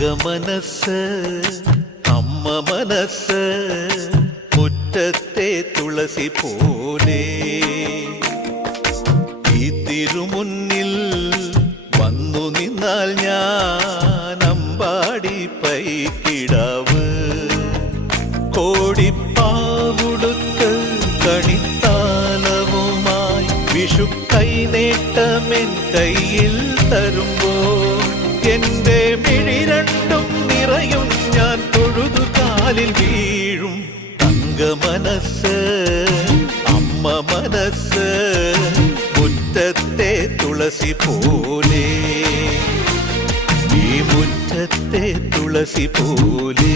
തങ്കമനസ് അമ്മ മനസ് മുറ്റത്തെ തുളസി പോലെ ഈ തിരുമുന്നിൽ വന്നു നിന്നാൽ ഞാൻ അമ്പാടി പൈക്കിടാവ് കോടിപ്പാവുടുത്ത് കണിത്താലവുമായി വിഷു കൈനേട്ടമെൻ കയ്യിൽ തരുമ്പോൾ എന്റെ മിഴി രണ്ടും നിറയും ഞാൻ തൊഴുതു കാലിൽ വീഴും തങ്കമനസ് അമ്മ മനസ് മുറ്റത്തെ തുളസി പോലെ ഈ മുറ്റത്തെ തുളസി പോലെ